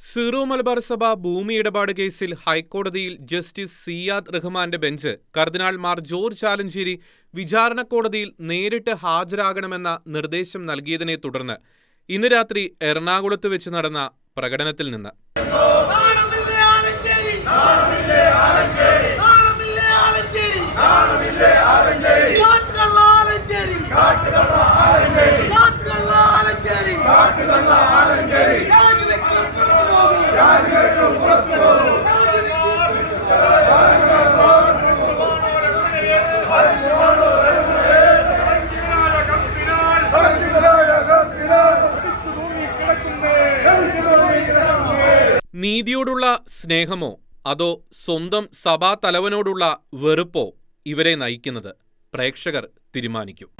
Zero Malabar സഭ ഭൂമി ഇടപാട് കേസിൽ ഹൈക്കോടതിയിൽ ജസ്റ്റിസ് സിയാദ് റഹ്മാന്റെ ബെഞ്ച്. കർദിനാൾ മാർ ജോർജ് ആലഞ്ചേരി വിചാരണ കോടതിയിൽ നേരിട്ട് ഹാജരാകണമെന്ന നിർദ്ദേശം നൽകിയതിനെ തുടർന്ന് ഇന്ന് രാത്രി എറണാകുളത്ത് വെച്ച് നടന്ന പ്രകടനത്തിൽ നിന്ന്. നാണമില്ലേ നീതിയോടുള്ള സ്നേഹമോ അതോ സ്വന്തം സഭാ തലവനോടുള്ള വെറുപ്പോ ഇവരെ നയിക്കുന്നത് പ്രേക്ഷകർ തീരുമാനിക്കും